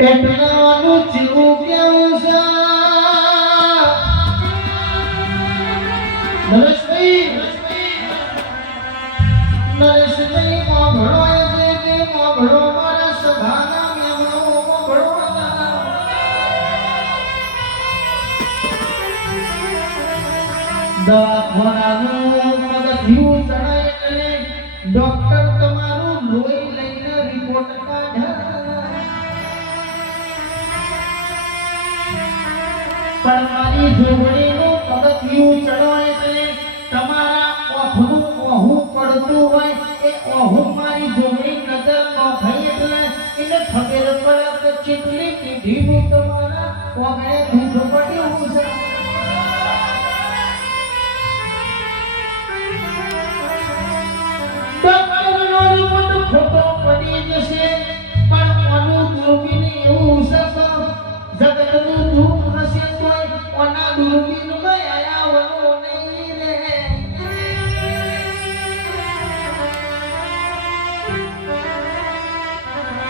એટલાનું જીવું કેવું છે નરેશભાઈ મોભળો છે કે મોભળો મારા સભાના મેમણો મોભળો દવાખાનાનું પગથિયું ચડાય એટલે ડોક્ટર તમારું લોહી લઈને રિપોર્ટ કાઢે તમારી જોગણીનું પગથિયું ચડવાય એટલે તમારા ઓહનું ઓહું પડતું હોય એ ઓહું મારી જોગણી નજર ન થઈ એટલે એને ખબર પડે કે કેટલી પીઢીનું તમારા ઓગણે દૂધ પડ્યું છે ડોક્ટરનો રિપોર્ટ ખોટો પડી જશે પણ આનું દૂરબીન એવું છે જગતનું દુઃખ હશે તોય ઓના દૂરબીનમાં આયાવનો નહીં રે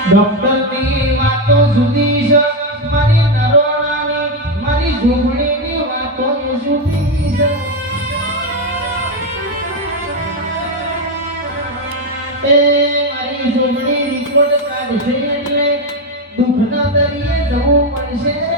ડોક્ટરની વાતો જુદી છે મારી નરોડાની મારી જોગણીની વાતો જુદી છે એ મારી જોગણી રિપોર્ટ કાઢશે એટલે દુઃખના દરિયે જવું પડશે